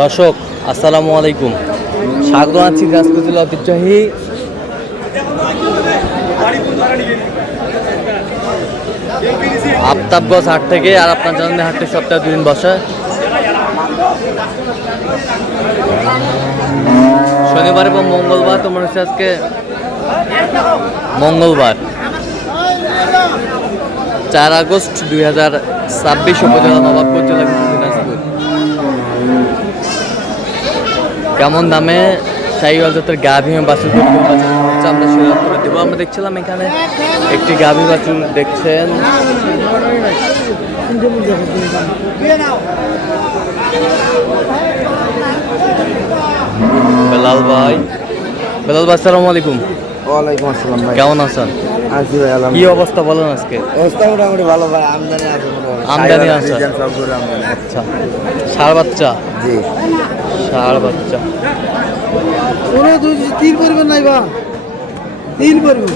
দর্শক আসসালামু আলাইকুম, স্বাগত আছি দিনাজপুর জেলা ঐতিহ্যবাহী আফতাবগঞ্জ হাট থেকে। আর আপনার জানেন হাটটি সপ্তাহে 2 দিন বসে, শনিবার এবং মঙ্গলবার। তোমার হচ্ছে আজকে মঙ্গলবার 4 আগস্ট 2026 উপজেলা নবাবগঞ্জ জেলা দিনাজপুর। কেমন দামে শাহিওয়াল জাতের গাভী বাছুর আমরা সেটা করে দেবো। আমরা দেখছিলাম এখানে একটি গাভী বাছুর দেখছেন, বেলাল ভাই। বেলাল ভাই আসসালামু আলাইকুম। ওয়ালাইকুম আসসালাম ভাই, কেমন আছেন? আছি ভাই আলহামদুলিল্লাহ। কি অবস্থা বলেন আজকে? অবস্থা মোটামুটি ভালো ভাই, আমদানি আছে মোটামুটি। আমদানি আছে? সব করে আমদানি। আচ্ছা, ষাঁড় বাচ্চা? জি, ষাঁড় বাচ্চা। ওরে তিল করবেন নাই বা তিল করবেন।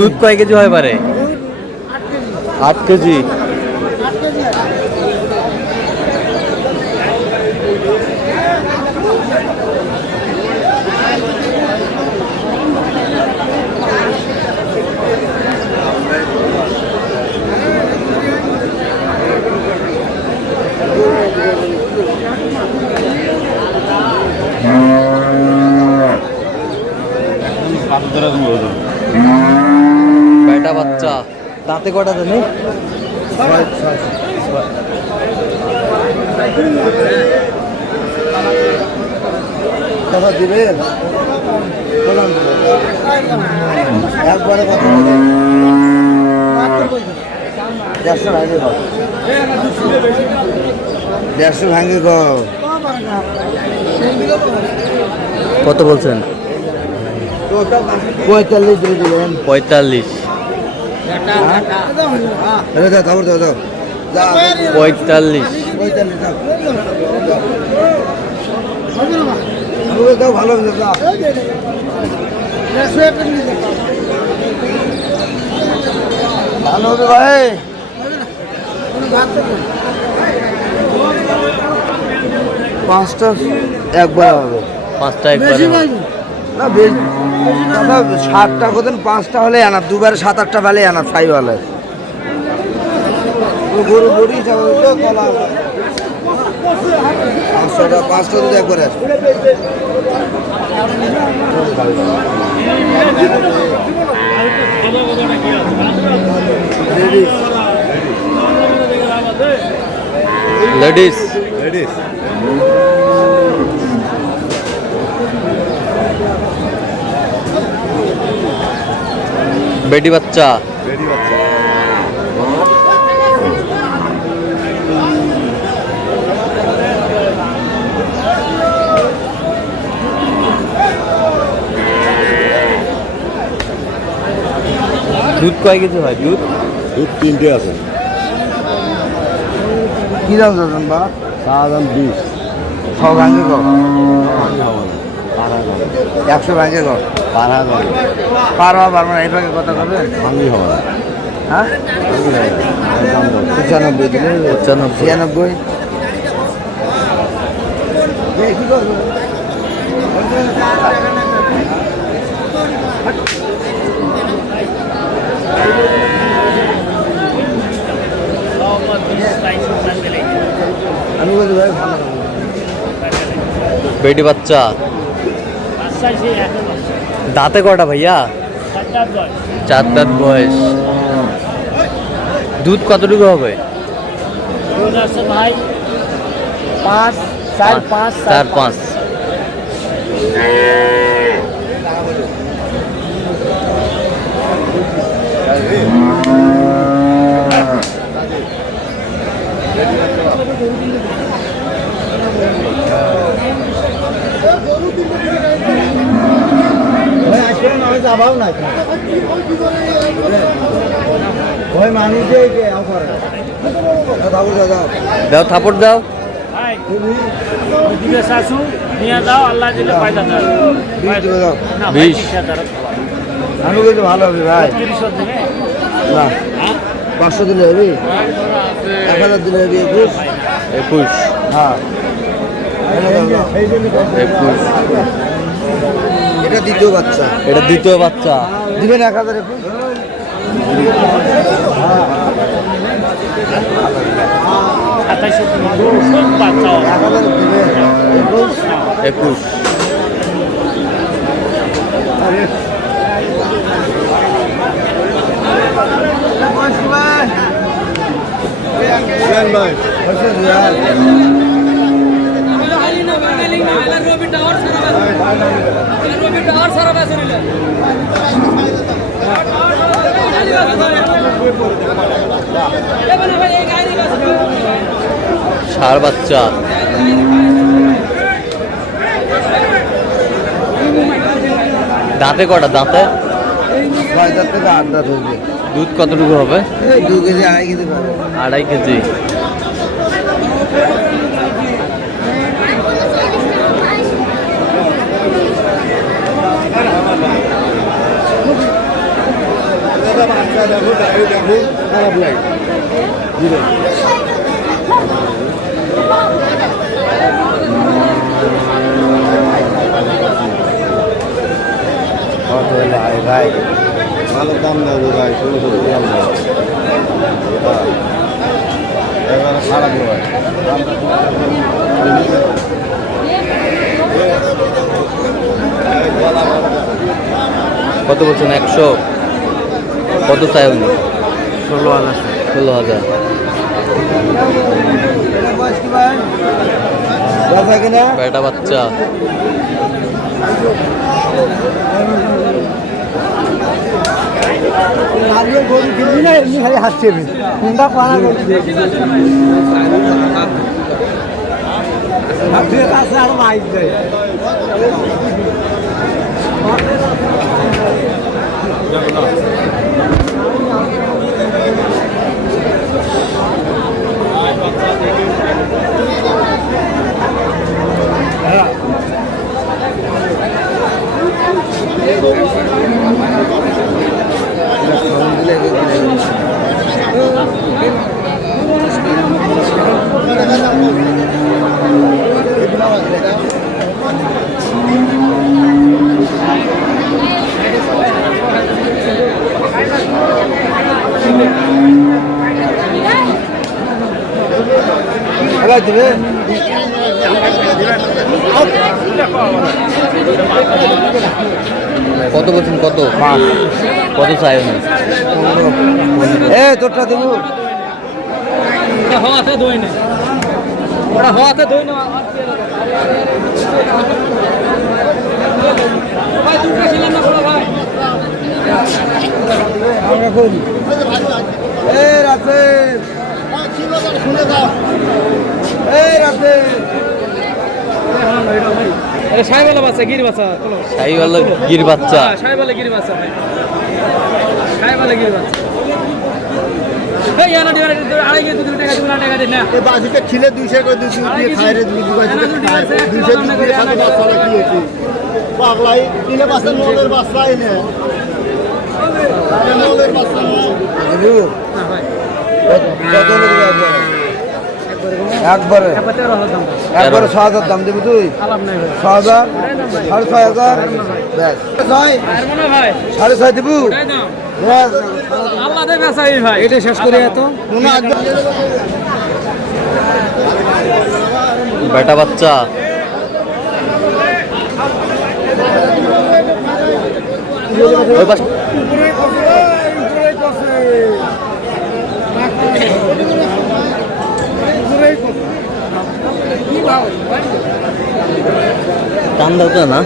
দুধ কয় কেজি হয় পারে? 8 কেজি। বেটা বাচ্চা, দাঁতে কটা জানি? কথা দিবেন একবারে কথা দেড়শো ভাঙে গো, 150 ভাঙে গো। কত বলছেন? 45 দিয়ে দিলেন। 45। 45। ভালো ভালো হবে ভাই। 5টা একবার হবে। 5টা একবার? না বেশ, 60টা করেন, 5টা হলে আনা, দুবারে 7-8টা বেলে আনা ছাই বলে। গরু গরু কলা 5টা যদি একবারে আসে। লেডিস। বেটি বাচ্চা। দুধ কয় কেজি হয়? দুধ 3টে আছে। কি দাম যাচ্ছেন বা? দাম 20। 100 ভাঙে গো, 100 ভাঙে গো, পারবা পারবো না। এভাবে কথা করবে ভাঙি হবে না। হ্যাঁ 95 দিলে 96। কি করবো? আমি বলি ভাই ভালো বেটি বাচ্চা। দাঁতে কটা ভাইয়া? 4 দাঁত বয়স। দুধ কতটুকু হবে? 4-5। যাবাও না ভয় মানুষ দাও, থাপড় দাও। শাশু নিয়ে দাও, আল্লাহ দিলে ফায়দা দাও। 20। আমি কিন্তু ভালো হবে ভাই। না 500 দিলে হবে, 1000 দিলে হবে 21। হ্যাঁ 21। এটা দ্বিতীয় বাচ্চা, এটা দ্বিতীয় বাচ্চা। দিবেন 1021। 27 বাচ্চা 1000 দিবেন 21। ষাঁড় বাচ্চা। দাঁতে কটা? দাঁতে 6 দাঁত থেকে 8 দাঁত হয়েছে। দুধ কতটুকু হবে? 2 কেজি 2.5 কেজি পাবে। 2.5 কেজি। খারাপ লাগে ভাই, ভালো দাম দেবো ভাই, 1600 দাম দেবো। এবারে খারাপ হয়। কত বলছেন? 100। কত চাই উনি? 16,000। 16,000। বেটা বাচ্চা। গরু কিনবি না, এমনি খালি হাসছে কোনটা পানা করছে আর মাইক দেয়। দিবে কত বলছেন? কত? কত চাই উনি? এ তোরটা দেবো। হাতে ধুই না, ওরা হাতে ধুই না। ভাই দুটো ছিলেন না বড় ভাই। আমরা করি এ রাতে শুনে দাও। এই রাতে আরে সাইবালা বাচ্চা, গির বাচ্চা। শাহিওয়ালা গির বাচ্চা। সাইবালা গির বাচ্চা ভাই, সাইবালা গির বাচ্চা। এই আনা দিবা 2.5 কেজি 2 টাকা 2 টাকা দিন না। এই বাজিতে খিলে 200 করে 200 দিয়ে খাই রে, 200 দিয়ে সাথে বাচ্চা কি হচ্ছে পাগলাই কিনে বাচ্চা নলের বাচ্চা এনে নলের বাচ্চা না দেবো। না ভাই কত দিবে একবারে? একবারে 6,000 দাম দিবি তুই? আলাপ নাই ভাই। 6,000 6,500 ব্যাস 6 আর মনে ভাই 6.5 দিব। ওটাই দাম ব্যাস আল্লাহ দে বেচাই ভাই। এটা শেষ করে এত মনে আজ বেটা বাচ্চা। ওই পাশে দাম দাও তো না।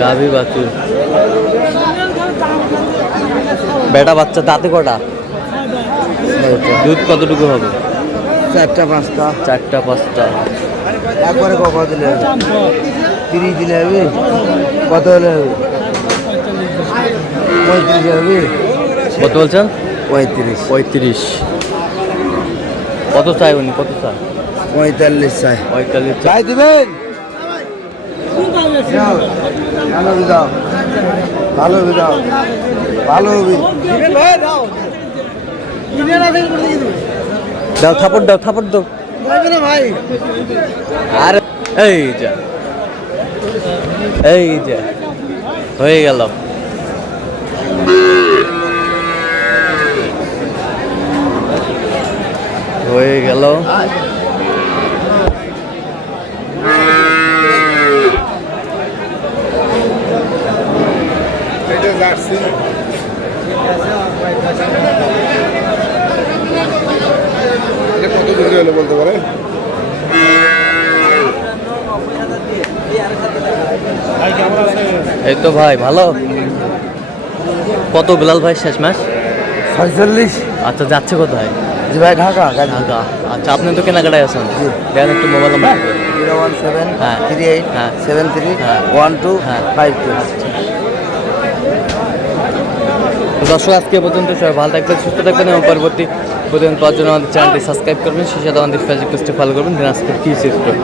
গাভী বাছুর বেটা বাচ্চা। দাঁতে কটা? দুধ কতটুকু হবে? 4টা 5টা 4টা 5টা। একবারে কত দিলে হবে? 30 দিলে হবে? কত হলে হবে? 35 হবে? কত বলছেন? 35। 35। কত চাই উনি, কত চাই? 45 চাই। 45 চাই। চাই দিবেন? ভালো দাও, ভালো দাও, ভালো হবে। দাও থাপড় দাও, থাপড় দাও। ভাই আর এই যা, এই যা হয়ে গেল। হয়ে গেল। এটা জার্সি। এটা কত দিন হলো বলতে পারেন? এই তো ভাই ভালো। কত বিলাল ভাই শেষ মাস? 46। আচ্ছা যাচ্ছে কোথায়? জি ভাই, ঢাকা। ঢাকা। আচ্ছা আপনি তো কেনাকাটায় আছেন, দেন একটু মোবাইল নাম্বার। 017 হ্যাঁ। 38 হ্যাঁ। 73 হ্যাঁ। 12 হ্যাঁ। 52। তো দর্শক আজকে এ পর্যন্ত, সবাই ভালো থাকবেন, সুস্থ থাকবেন এবং পরবর্তী প্রতিদিন পাওয়ার জন্য আমাদের চ্যানেলটি সাবস্ক্রাইব করবেন, সেই সাথে আমাদের ফেসবুক পেজটি ফলো করবেন। দিনাজপুর কি সিস্টেম।